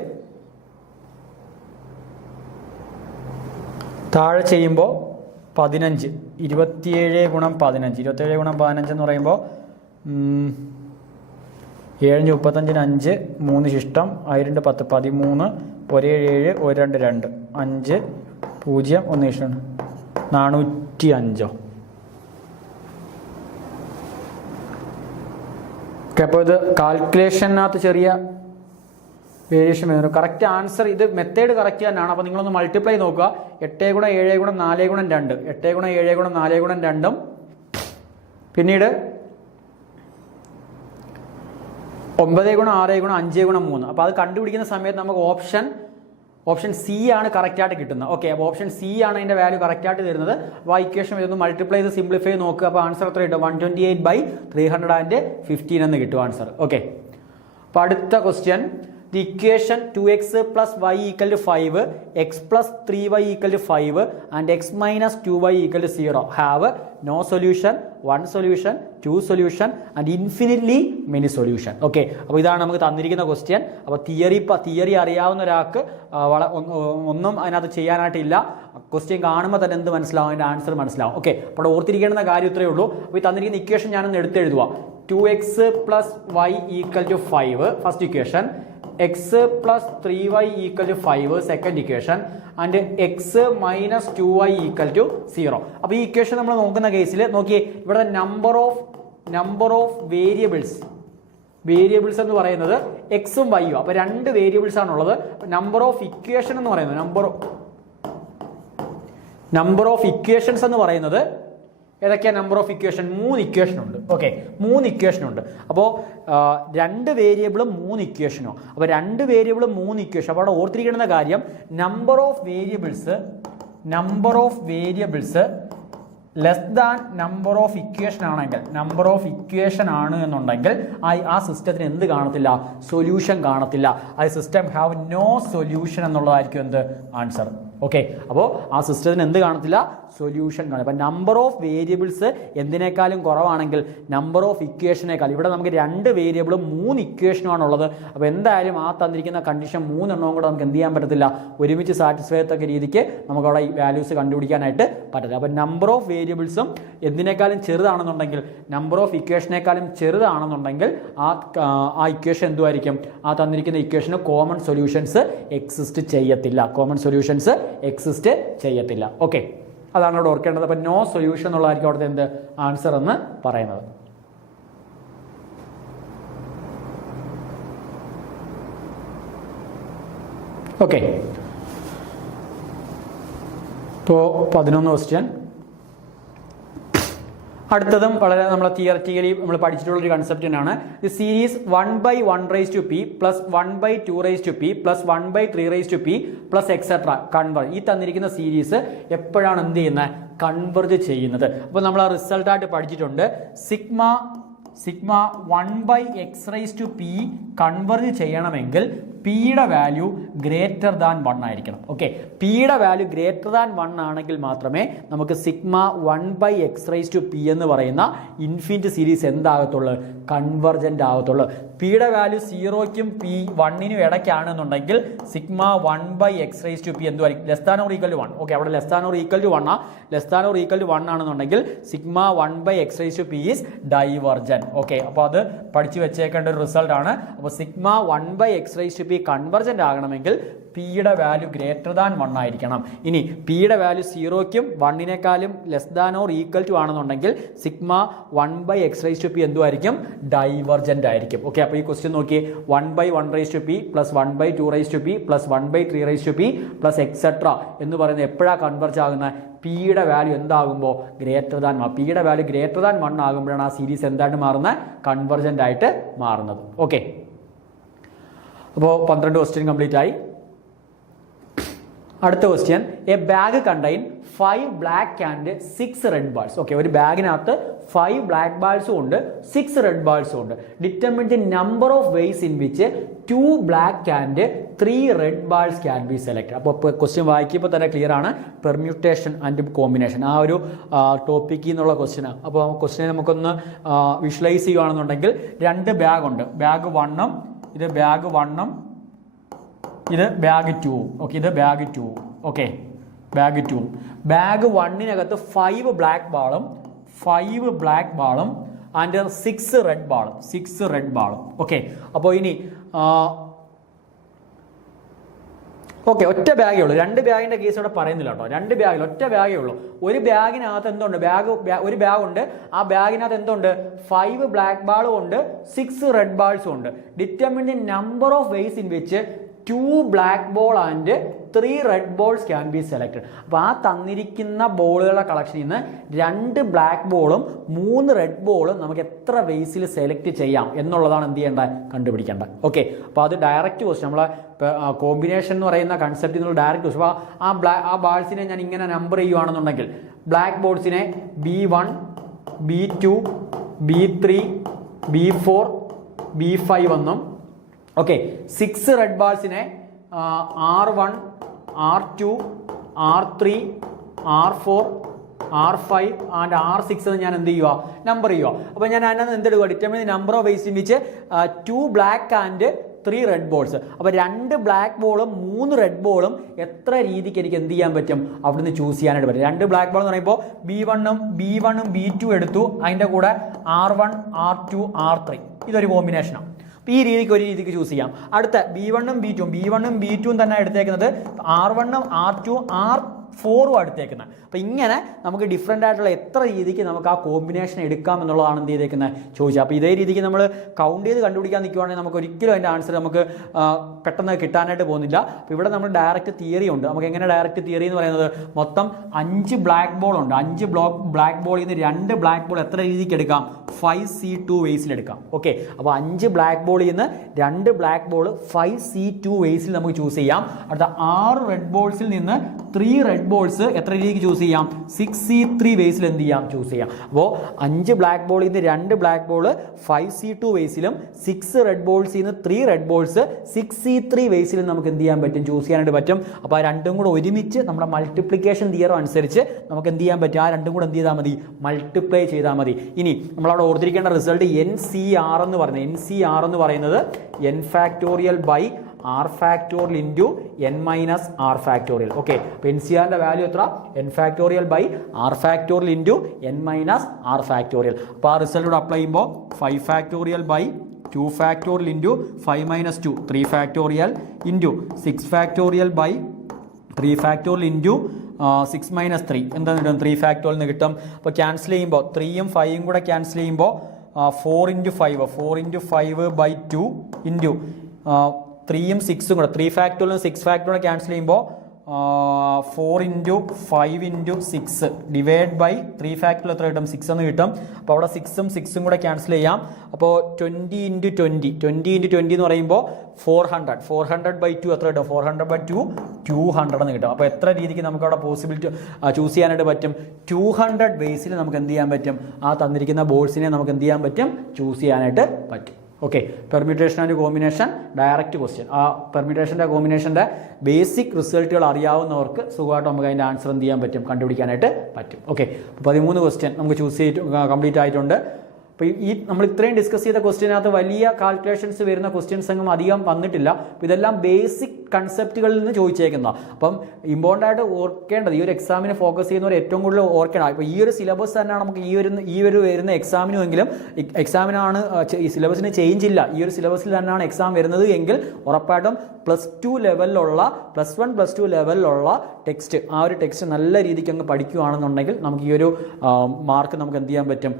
താഴെ ചെയ്യുമ്പോൾ 15, 27 × 15, 27 × 15 എന്ന് പറയുമ്പോൾ 7 35 5, 3 ശിഷ്ടം 1 10, 13, 1 7 1 2 2, 5 0 1 ഇഷ്ടം 405. ഓക്കെ, അപ്പോൾ ഇത് കാൽക്കുലേഷനകത്ത് ചെറിയ വേരിയേഷൻ വരുന്നു. കറക്റ്റ് ആൻസർ ഇത് മെത്തേഡ് കറക്റ്റ് തന്നെയാണ്. അപ്പോൾ നിങ്ങളൊന്ന് മൾട്ടിപ്ലൈ നോക്കുക. 8 × 7 × 4 × 2, 8 × 7 × 4 × 2, പിന്നീട് 9 × 6 × 5 × 3. അപ്പോൾ അത് കണ്ടുപിടിക്കുന്ന സമയത്ത് നമുക്ക് ഓപ്ഷൻ സി ആണ് കറക്റ്റായിട്ട് കിട്ടുന്നത്. ഓക്കെ, അപ്പോൾ ഓപ്ഷൻ സി ആണ് അതിൻ്റെ വാല്യൂ കറക്റ്റായിട്ട് തരുന്നത്. അപ്പോൾ ആ ഇക്വേഷൻ ഇതൊന്ന് മൾട്ടിപ്ലൈ ചെയ്ത് സിംപ്ലിഫൈ നോക്കുക. അപ്പോൾ ആൻസർ എത്ര കിട്ടും? 128/315 എന്ന് കിട്ടും ആൻസർ. ഓക്കെ, അപ്പോൾ അടുത്ത question. The equation 2x plus y equal to 5, x plus 3y equal to 5 and x minus 2y equal to 0 have no solution, one solution, two solution and infinitely many solution. Okay, അപ്പോൾ ഇതാണ് നമുക്ക് തന്നിരിക്കുന്ന ക്വസ്റ്റ്യൻ. അപ്പോൾ തിയറി അറിയാവുന്ന ഒരാൾക്ക് ഒന്നും അതിനകത്ത് ചെയ്യാനായിട്ടില്ല. ക്വസ്റ്റ്യൻ കാണുമ്പോൾ തന്നെ എന്ത് മനസ്സിലാവും? അതിൻ്റെ ആൻസർ മനസ്സിലാവും. ഓക്കെ, അപ്പോൾ ഓർത്തിരിക്കേണ്ട കാര്യം ഇത്രയേ ഉള്ളൂ. അപ്പോൾ ഈ തന്നിരിക്കുന്ന ഇക്വേഷൻ ഞാനൊന്ന് എടുത്തെഴുതുക. 2x plus y equal to 5 first equation, x plus 3y equal to 5 second equation and x minus 2y equal to 0. അപ്പോൾ ഈ ഇക്വേഷൻ നമ്മൾ നോക്കുന്ന കേസിൽ നോക്കിയേ, ഇവിടെ നമ്പർ ഓഫ് വേരിയബിൾസ് എന്ന് പറയുന്നത് എക്സും വൈയും. അപ്പോൾ 2 വേരിയബിൾസ് ആണുള്ളത്. നമ്പർ ഓഫ് ഇക്വേഷൻ എന്ന് പറയുന്നത് നമ്പർ ഓഫ് ഇക്വേഷൻസ് എന്ന് പറയുന്നത് ഏതൊക്കെയാണ്? നമ്പർ ഓഫ് ഇക്വേഷൻ 3 ഇക്വേഷൻ ഉണ്ട്. ഓക്കെ, 3 ഇക്വേഷൻ ഉണ്ട്. അപ്പോൾ 2 വേരിയബിളും 3 ഇക്വേഷനോ. അപ്പോൾ 2 വേരിയബിളും 3 ഇക്വേഷൻ. അപ്പോൾ അവിടെ ഓർത്തിരിക്കേണ്ട കാര്യം number of variables less than number of equation ആണെങ്കിൽ, നമ്പർ ഓഫ് ഇക്വേഷൻ ആണ് എന്നുണ്ടെങ്കിൽ ആ സിസ്റ്റത്തിന് എന്ത് കാണത്തില്ല? സൊല്യൂഷൻ കാണത്തില്ല. ആ സിസ്റ്റം ഹാവ് നോ സൊല്യൂഷൻ എന്നുള്ളതായിരിക്കും എന്ത്? ആൻസർ. ഓക്കെ, അപ്പോൾ ആ സിസ്റ്റത്തിന് എന്ത് കാണത്തില്ല? സൊല്യൂഷൻ കാണും. അപ്പം നമ്പർ ഓഫ് വേരിയബിൾസ് എന്തിനേക്കാളും കുറവാണെങ്കിൽ നമ്പർ ഓഫ് ഇക്വേഷനേക്കാൾ, ഇവിടെ നമുക്ക് 2 വേരിയബിളും 3 ഇക്വേഷനുമാണുള്ളത്. അപ്പോൾ എന്തായാലും ആ തന്നിരിക്കുന്ന കണ്ടീഷൻ 3 എണ്ണവും കൂടെ നമുക്ക് എന്ത് ചെയ്യാൻ പറ്റത്തില്ല? ഒരുമിച്ച് സാറ്റിസ്ഫൈ ചെയ്യത്തക്ക രീതിക്ക് നമുക്കവിടെ ഈ വാല്യൂസ് കണ്ടുപിടിക്കാനായിട്ട് പറ്റത്തില്ല. അപ്പോൾ നമ്പർ ഓഫ് വേരിയബിൾസും എന്തിനേക്കാളും ചെറുതാണെന്നുണ്ടെങ്കിൽ, നമ്പർ ഓഫ് ഇക്വേഷനേക്കാളും ചെറുതാണെന്നുണ്ടെങ്കിൽ ആ ഇക്വേഷൻ എന്തുമായിരിക്കും? ആ തന്നിരിക്കുന്ന ഇക്വേഷന് കോമൺ സൊല്യൂഷൻസ് എക്സിസ്റ്റ് ചെയ്യത്തില്ല. ഓക്കെ, അതാണ് അവിടെ ഓർക്കേണ്ടത്. അപ്പം നോ സൊല്യൂഷൻ എന്നുള്ളതായിരിക്കും അവിടുത്തെ എന്ത്? ആൻസർ എന്ന് പറയുന്നത്. ഓക്കെ, ഇപ്പോൾ 11 ക്വസ്റ്റ്യൻ. അടുത്തതും വളരെ നമ്മൾ തിയററ്റിക്കലി നമ്മൾ പഠിച്ചിട്ടുള്ളൊരു കൺസെപ്റ്റ് തന്നെയാണ്. The series 1/1p plus 1/2p plus 1/3p plus etcetera converge. ഈ തന്നിരിക്കുന്ന സീരീസ് എപ്പോഴാണ് എന്ത് ചെയ്യുന്നത്? കൺവേർജ് ചെയ്യുന്നത്. അപ്പോൾ നമ്മൾ ആ റിസൾട്ടായിട്ട് പഠിച്ചിട്ടുണ്ട്. സിഗ്മ 1/x⁻p കൺവേർജ് ചെയ്യണമെങ്കിൽ പിയുടെ വാല്യൂ ഗ്രേറ്റർ ദാൻ 1 ആയിരിക്കണം. ഓക്കെ, പിയുടെ വാല്യൂ ഗ്രേറ്റർ ദാൻ 1 ആണെങ്കിൽ മാത്രമേ നമുക്ക് സിഗ്മ 1/x⁻p എന്ന് പറയുന്ന ഇൻഫിനിറ്റ് സീരീസ് എന്താകത്തുള്ളൂ, കൺവർജന്റ് ആകത്തുള്ളൂ. പിയുടെ വാല്യൂ 0ക്കും p1നും ഇടയ്ക്കാണെന്നുണ്ടെങ്കിൽ സിഗ്മ 1/x⁻p എന്തുമായിരിക്കും, less than or equal to 1. Okay, അവിടെ less than or equal to 1 less than or equal to 1 ആണെന്നുണ്ടെങ്കിൽ sigma 1/x⁻p is divergent. Okay, അപ്പോൾ അത് പഠിച്ചു വെച്ചേക്കേണ്ട ഒരു റിസൾട്ട് ആണ്. അപ്പോൾ സിഗ്മ 1/x⁻p കൺവർജന്റ് ആകണമെങ്കിൽ പിയുടെ വാല്യൂ ഗ്രേറ്റർ ദാൻ 1 ആയിരിക്കണം. ഇനി പിയുടെ വാല്യൂ 0ക്കും 1നേക്കാളും less than or equal to ആണെന്നുണ്ടെങ്കിൽ സിഗ്മ 1/x⁻p എന്തുമായിരിക്കും, ഡൈവർജന്റ് ആയിരിക്കും. ഓക്കെ, അപ്പോൾ ഈ ക്വസ്റ്റ്യൻ നോക്കിയേ, 1/1p plus 1/2p plus 1/3p plus etcetera എന്ന് പറയുന്നത് എപ്പോഴാണ് കൺവർജ് ആകുന്നത്, പിയുടെ വാല്യൂ എന്താകുമ്പോൾ ഗ്രേറ്റർ ദാൻ 1. പിയുടെ വാല്യൂ ഗ്രേറ്റർ ദാൻ 1 ആകുമ്പോഴാണ് ആ സീരീസ് എന്തായിട്ട് മാറുന്നത്, കൺവർജന്റ് ആയിട്ട് മാറുന്നത്. ഓക്കെ, അപ്പോൾ 12 ക്വസ്റ്റ്യൻ കംപ്ലീറ്റ് ആയി. അടുത്ത question, A bag contain 5 black and 6 red balls. Okay, ഒരു ബാഗിനകത്ത് 5 ബ്ലാക്ക് ബാൾസും ഉണ്ട്, 6 റെഡ് ബാൾസും ഉണ്ട്. Determine the number of ways in which 2 black and 3 red balls can be select. അപ്പോൾ ക്വസ്റ്റ്യൻ വായിക്കുമ്പോൾ തന്നെ ക്ലിയർ ആണ്, പെർമ്യൂട്ടേഷൻ ആൻഡ് കോമ്പിനേഷൻ ആ ഒരു ടോപ്പിക്കിൽ നിന്നുള്ള ക്വസ്റ്റ്യനാണ്. അപ്പോൾ ക്വസ്റ്റ്യനെ നമുക്കൊന്ന് വിഷ്വലൈസ് ചെയ്യുകയാണെന്നുണ്ടെങ്കിൽ 2 ബാഗ് ഉണ്ട്, ബാഗ് 1ഉം ഇത് ബാഗ് 1ഉം ഇത് ബാഗ് 2ഉം. ഓക്കെ, ഇത് ബാഗ് 2. Okay, bag 2. ബാഗ് 1നകത്ത് 5 ബ്ലാക്ക് ബാളും ആൻഡ് 6 റെഡ് ബാളും. ഓക്കെ, അപ്പോൾ ഇനി ഓക്കെ, ഒറ്റ ബാഗേ ഉള്ളൂ, 2 ബാഗിന്റെ കേസ് ഇവിടെ പറയുന്നില്ല കേട്ടോ. 2 ബാഗിൽ ഒറ്റ ബാഗേ ഉള്ളൂ. ഒരു ബാഗിനകത്ത് എന്തുണ്ട്, ഒരു ബാഗുണ്ട്, ആ ബാഗിനകത്ത് എന്തുണ്ട്, 5 ബ്ലാക്ക് ബാളും ഉണ്ട്, 6 റെഡ് ബാൾസും ഉണ്ട്. Determine the number of ways in which 2 black ball and 3 red balls can be selected. അപ്പോൾ ആ തന്നിരിക്കുന്ന ബോളുകളുടെ കളക്ഷനിൽ നിന്ന് 2 ബ്ലാക്ക് ബോളും 3 റെഡ് ബോളും നമുക്ക് എത്ര വേസിൽ സെലക്ട് ചെയ്യാം എന്നുള്ളതാണ് എന്ത് ചെയ്യേണ്ടത്, കണ്ടുപിടിക്കേണ്ടത്. ഓക്കെ, അപ്പോൾ അത് ഡയറക്റ്റ് ക്വസ്റ്റ്യൻ, നമ്മളെ കോമ്പിനേഷൻ എന്ന് പറയുന്ന കൺസെപ്റ്റിൽ നിന്നുള്ള ഡയറക്റ്റ് ക്വസ്റ്റ്യൻ. അപ്പോൾ ആ ബാൾസിനെ ഞാൻ ഇങ്ങനെ നമ്പർ ചെയ്യുകയാണെന്നുണ്ടെങ്കിൽ black ബോൾസിനെ B1, B2, B3, B4, B5 എന്നും, okay, 6 red ബാൾസിനെ R1, R2, R3, R4, R5 and R6 എന്ന് ഞാൻ എന്ത് ചെയ്യുക, നമ്പർ ചെയ്യുക. അപ്പോൾ ഞാൻ അതിനകത്ത് എന്തെടുക്കുക, determine number of ways in which 2 black and 3 red balls. അപ്പോൾ 2 ബ്ലാക്ക് ബോളും 3 റെഡ് ബോളും എത്ര രീതിക്ക് എനിക്ക് എന്ത് ചെയ്യാൻ പറ്റും, അവിടുന്ന് ചൂസ് ചെയ്യാനായിട്ട് പറ്റും. 2 ബ്ലാക്ക് ബോൾ എന്ന് പറയുമ്പോൾ B1ഉം B2 എടുത്തു, അതിൻ്റെ കൂടെ R1, R2, R3 ഇതൊരു കോമ്പിനേഷനാണ്. ഈ രീതിക്ക് ഒരു രീതിക്ക് ചൂസ് ചെയ്യാം. അടുത്ത B1ഉം B2 തന്നെ എടുത്തേക്കുന്നത്, R1ഉം R2, R4ഉം എടുത്തേക്കുന്നത്. അപ്പോൾ ഇങ്ങനെ നമുക്ക് ഡിഫറെൻ്റ് ആയിട്ടുള്ള എത്ര രീതിക്ക് നമുക്ക് ആ കോമ്പിനേഷൻ എടുക്കാം എന്നുള്ളതാണ് എന്ത് ചെയ്തേക്കുന്നത്, ചോദിച്ചത്. അപ്പോൾ ഇതേ രീതിക്ക് നമ്മൾ കൗണ്ട് ചെയ്ത് കണ്ടുപിടിക്കാൻ നിൽക്കുവാണെങ്കിൽ നമുക്ക് ഒരിക്കലും അതിൻ്റെ ആൻസർ നമുക്ക് പെട്ടെന്ന് കിട്ടാനായിട്ട് പോകുന്നില്ല. അപ്പോൾ ഇവിടെ നമ്മൾ ഡയറക്റ്റ് തിയറി ഉണ്ട്. നമുക്ക് എങ്ങനെ ഡയറക്റ്റ് തിയറി എന്ന് പറയുന്നത്, മൊത്തം 5 ബ്ലാക്ക് ബോൾ ഉണ്ട്, 5 ബ്ലാക്ക് ബോളിൽ നിന്ന് 2 ബ്ലാക്ക് ബോൾ എത്ര രീതിക്ക് എടുക്കാം, 5C2 വേസിലെടുക്കാം. ഓക്കെ, അപ്പോൾ 5 ബ്ലാക്ക് ബോളിൽ നിന്ന് 2 ബ്ലാക്ക് ബോൾ 5C2 വേസിൽ നമുക്ക് ചൂസ് ചെയ്യാം. അടുത്ത 6 റെഡ് ബോൾസിൽ നിന്ന് 3 റെഡ് ബോൾസ് എത്ര രീതിക്ക് ചൂസ് ചെയ്യാം, 6C3 വേസിൽ എന്ത് ചെയ്യാം, ചൂസ് ചെയ്യാം. അപ്പോൾ 5 ബ്ലാക്ക് ബോളിൽ നിന്ന് 2 ബ്ലാക്ക് ബോൾ 5C2 വേസിലും 6 റെഡ് ബോൾസിൽ നിന്ന് 3 റെഡ് ബോൾസ് 6C3 വേസിലും നമുക്ക് എന്ത് ചെയ്യാൻ പറ്റും, ചൂസ് ചെയ്യാനായിട്ട് പറ്റും. അപ്പോൾ ആ രണ്ടും കൂടെ ഒരുമിച്ച് നമ്മുടെ മൾട്ടിപ്ലിക്കേഷൻ തിയറം അനുസരിച്ച് നമുക്ക് എന്ത് ചെയ്യാൻ പറ്റും, ആ രണ്ടും കൂടെ എന്ത് ചെയ്താൽ മതി, മൾട്ടിപ്ലൈ ചെയ്താൽ മതി. ഇനി നമ്മളവിടെ ഓർത്തിരിക്കേണ്ട റിസൾട്ട് NCR എന്ന് പറയുന്നത്, NCR എന്ന് പറയുന്നത് n factorial by R factorial into n minus R factorial. Okay, അപ്പോൾ NCRൻ്റെ വാല്യൂ എത്ര, n factorial by R factorial into n minus R factorial. അപ്പോൾ ആ റിസൾട്ട് ഇവിടെ അപ്ലൈ ചെയ്യുമ്പോൾ 5 factorial by 2 factorial into 5 minus 2 3 factorial into 6 factorial by 3 factorial into 6 minus 3 എന്താ കിട്ടും, 3 ഫാക്ടോറിയൽ നിന്ന് കിട്ടും. അപ്പോൾ ക്യാൻസൽ ചെയ്യുമ്പോൾ 3ഉം 5ഉം കൂടെ ക്യാൻസൽ ചെയ്യുമ്പോൾ 4 ഇൻറ്റു 5 ബൈ 2 ഇൻറ്റു 3ഉം 6ഉം കൂടെ 3 ഫാക്ടോറിയൽ 6 ഫാക്ടോറിയൽ ക്യാൻസൽ ചെയ്യുമ്പോൾ 4 into 5 into 6 divide by 3 factorial എത്ര കിട്ടും, 6 എന്ന് കിട്ടും. അപ്പോൾ അവിടെ 6ഉം കൂടെ ക്യാൻസൽ ചെയ്യാം. അപ്പോൾ 20 ഇൻറ്റു 20 എന്ന് പറയുമ്പോൾ 400 ബൈ 2 എത്ര കിട്ടും, 400 ബൈ 2 200 എന്ന് കിട്ടും. അപ്പോൾ എത്ര രീതിക്ക് നമുക്ക് അവിടെ പോസിബിലിറ്റി ചൂസ് ചെയ്യാനായിട്ട് പറ്റും, 200 വേസിൽ നമുക്ക് എന്ത് ചെയ്യാൻ പറ്റും, ആ തന്നിരിക്കുന്ന ബോൾസിനെ നമുക്ക് എന്ത് ചെയ്യാൻ പറ്റും, ചൂസ് ചെയ്യാനായിട്ട് പറ്റും. Okay, permutation and combination direct question. ആ പെർമ്യൂട്ടേഷൻ്റെ കോമ്പിനേഷൻ്റെ ബേസിക് റിസൾട്ടുകൾ അറിയാവുന്നവർക്ക് സുഖമായിട്ട് നമുക്ക് അതിൻ്റെ ആൻസർ എന്ത് ചെയ്യാൻ പറ്റും, കണ്ടുപിടിക്കാനായിട്ട് പറ്റും. ഓക്കെ, 13 ക്വസ്റ്റ്യൻ നമുക്ക് ചൂസ് ചെയ്ത് കംപ്ലീറ്റ് ആയിട്ടുണ്ട്. അപ്പോൾ ഈ നമ്മൾ ഇത്രയും ഡിസ്കസ് ചെയ്ത ക്വസ്റ്റ്യനകത്ത് വലിയ കാൽക്കുലേഷൻസ് വരുന്ന ക്വസ്റ്റ്യൻസ് ഒന്നും അധികം വന്നിട്ടില്ല. അപ്പോൾ ഇതെല്ലാം ബേസിക് കൺസെപ്റ്റുകളിൽ നിന്ന് ചോദിച്ചേക്കുന്നതാണ്. അപ്പം ഇമ്പോർട്ടൻ്റ് ആയിട്ട് ഓർക്കേണ്ടത്, ഈ ഒരു എക്സാമിന് ഫോക്കസ് ചെയ്യുന്നവർ ഏറ്റവും കൂടുതൽ ഓർക്കേണ്ടത്, ഇപ്പോൾ ഈ ഒരു സിലബസ് തന്നെയാണ് നമുക്ക് ഈ ഒരു വരുന്ന എക്സാമിനുമെങ്കിലും എക്സാമിനാണ് ഈ സിലബസിന് ചേഞ്ച് ഇല്ല, ഈ ഒരു സിലബസിൽ തന്നെയാണ് എക്സാം വരുന്നത് എങ്കിൽ ഉറപ്പായിട്ടും +2 ലെവലിലുള്ള +1 +2 ലെവലിലുള്ള ടെക്സ്റ്റ്, ആ ഒരു ടെക്സ്റ്റ് നല്ല രീതിക്ക് അങ്ങ് പഠിക്കുകയാണെന്നുണ്ടെങ്കിൽ നമുക്ക് ഈ ഒരു മാർക്ക് നമുക്ക് എന്ത് ചെയ്യാൻ പറ്റും,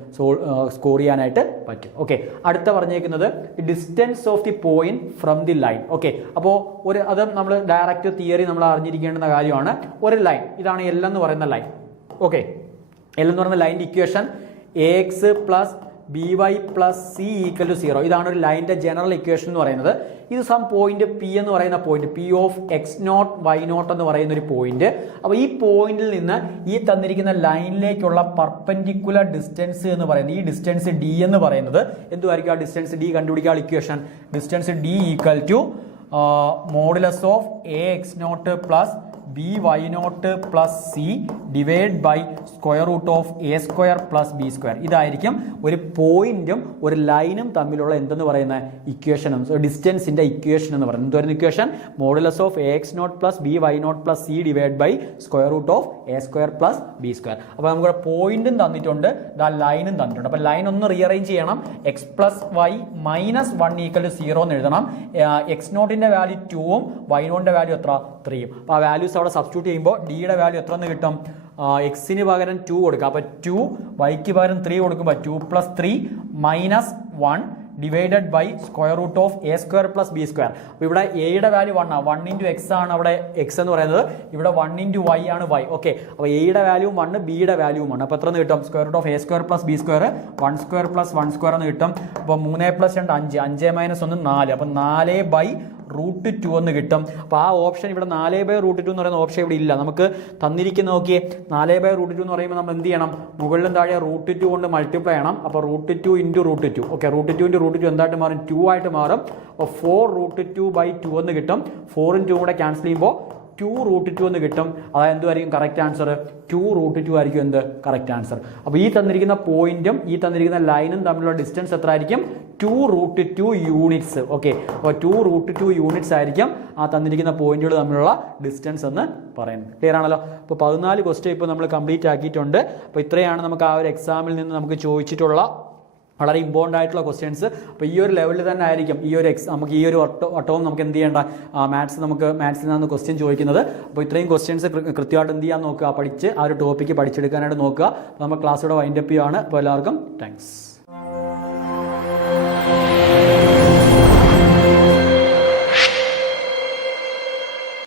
സ്കോർ ചെയ്യാനായിട്ട് പറ്റും. ഓക്കെ, അടുത്ത പറഞ്ഞേക്കുന്നത് distance of the point from the line. Okay, അപ്പോൾ അത് നമ്മൾ ഡയറക്റ്റ് തിയറി നമ്മൾ അറിഞ്ഞിരിക്കേണ്ടുന്ന കാര്യമാണ്. ഒരു ലൈൻ, ഇതാണ് L എന്ന് പറയുന്ന ലൈൻ. ഓക്കെ, L എന്ന് പറയുന്ന ലൈൻ്റെ ഇക്വേഷൻ AX + BY + C = 0. ഇതാണ് ഒരു ലൈൻ്റെ ജനറൽ ഇക്വേഷൻ എന്ന് പറയുന്നത്. ഇത് സം പോയിന്റ് P എന്ന് പറയുന്ന point, P of X0 Y0 എന്ന് പറയുന്ന ഒരു പോയിന്റ്. അപ്പോൾ ഈ പോയിന്റിൽ നിന്ന് ഈ തന്നിരിക്കുന്ന ലൈനിലേക്കുള്ള പെർപെൻഡിക്കുലർ ഡിസ്റ്റൻസ് എന്ന് പറയുന്നത്, ഈ ഡിസ്റ്റൻസ് D എന്ന് പറയുന്നത് എന്തുമായിരിക്കും? ആ ഡിസ്റ്റൻസ് D കണ്ടുപിടിക്കാനുള്ള equation distance D = modulus of AX0 + BY0 + C divide by square root of A² + B². ഇതായിരിക്കും ഒരു പോയിന്റും ഒരു ലൈനും തമ്മിലുള്ള എന്തെന്ന് പറയുന്ന ഇക്വേഷൻ, ഡിസ്റ്റൻസിന്റെ ഇക്വേഷൻ എന്ന് പറയുന്നത്. എന്തുവരുന്ന equation? Modulus of AX0 + BY0 + C divide by square root of A² + B². അപ്പോൾ നമുക്ക് പോയിന്റും തന്നിട്ടുണ്ട്, ലൈനും തന്നിട്ടുണ്ട്. അപ്പോൾ ലൈൻ ഒന്ന് റീഅറേഞ്ച് ചെയ്യണം. X + Y - 1 = 0 എന്ന് എഴുതണം. X0ന്റെ വാല്യൂ 2ഉം Y0ന്റെ വാല്യൂ എത്ര? 3ഉം. അപ്പോൾ ആ വാല്യൂസ് അവിടെ സബ്സ്റ്റിറ്റ്യൂട്ട് ചെയ്യുമ്പോൾ ഡിയുടെ വാല്യൂ എത്ര എന്ന് കിട്ടും? എക്സിന് പകരം 2 കൊടുക്കുക. അപ്പോൾ 2, വൈക്ക് പകരം 3 കൊടുക്കുമ്പോൾ 2 + 3 - 1 divided by square root of A² + B². അപ്പോൾ ഇവിടെ എയുടെ വാല്യൂ 1 ആണ്, 1 × X ആണ് അവിടെ X എന്ന് പറയുന്നത്, ഇവിടെ 1 × Y ആണ് Y. ഓക്കെ, അപ്പോൾ എയുടെ വാല്യൂവും 1, ബിയുടെ വാല്യൂവും 1. അപ്പോൾ എത്ര എന്ന് കിട്ടും? Square root of A² + B², 1² + 1² എന്ന് കിട്ടും. അപ്പോൾ 3 + 2 5, 5 - 1 4. അപ്പോൾ 4/√2 എന്ന് കിട്ടും. അപ്പോൾ ആ ഓപ്ഷൻ ഇവിടെ 4/√2 എന്ന് പറയുന്ന ഓപ്ഷൻ ഇവിടെ ഇല്ല. നമുക്ക് തന്നിരിക്കുന്ന നോക്കിയേ, 4/√2 എന്ന് പറയുമ്പോൾ നമ്മൾ എന്ത് ചെയ്യണം? മുകളിലും താഴെ √2 കൊണ്ട് മൾട്ടിപ്ലൈ ചെയ്യണം. അപ്പോൾ √2 × √2. ഓക്കെ, √2 × √2 എന്തായിട്ട് മാറും? 2 ആയിട്ട് മാറും. അപ്പോൾ 4√2/2 എന്ന് കിട്ടും. 4ഉം 2ഉം കൂടെ ക്യാൻസൽ ചെയ്യുമ്പോൾ 2√2 എന്ന് കിട്ടും. അതായത് എന്തുമായിരിക്കും കറക്റ്റ് ആൻസർ? 2√2 ആയിരിക്കും എന്ത് കറക്റ്റ് ആൻസർ. അപ്പോൾ ഈ തന്നിരിക്കുന്ന പോയിന്റും ഈ തന്നിരിക്കുന്ന ലൈനും തമ്മിലുള്ള ഡിസ്റ്റൻസ് എത്ര ആയിരിക്കും? 2√2 യൂണിറ്റ്സ്. ഓക്കെ, അപ്പോൾ 2√2 യൂണിറ്റ്സ് ആയിരിക്കും ആ തന്നിരിക്കുന്ന പോയിന്റുകൾ തമ്മിലുള്ള ഡിസ്റ്റൻസ് എന്ന് പറയുന്നത്. ക്ലിയർ ആണല്ലോ? അപ്പോൾ 14 ക്വസ്റ്റ്യൻ ഇപ്പോൾ നമ്മൾ കംപ്ലീറ്റ് ആക്കിയിട്ടുണ്ട്. അപ്പോൾ ഇത്രയാണ് നമുക്ക് ആ ഒരു എക്സാമിൽ നിന്ന് നമുക്ക് ചോദിച്ചിട്ടുള്ള വളരെ ഇമ്പോർട്ടൻ്റ് ആയിട്ടുള്ള ക്വസ്റ്റ്യൻസ്. അപ്പോൾ ഈ ഒരു ലെവലിൽ തന്നെ ആയിരിക്കും ഈ ഒരു നമുക്ക് ഈ ഒരു വട്ടവും നമുക്ക് എന്ത് ചെയ്യേണ്ട, മാത്സിൽ നിന്നാണ് ക്വസ്റ്റ്യൻ ചോദിക്കുന്നത്. അപ്പോൾ ഇത്രയും ക്വസ്റ്റ്യൻസ് കൃത്യമായിട്ട് എന്ത് ചെയ്യാൻ നോക്കുക, പഠിച്ച് ആ ഒരു ടോപ്പിക്ക് പഠിച്ചെടുക്കാനായിട്ട് നോക്കുക. അപ്പോൾ നമ്മൾ ക്ലാസ് ഇവിടെ വൈൻഡപ്പ് ചെയ്യുകയാണ്. അപ്പോൾ എല്ലാവർക്കും താങ്ക്സ്.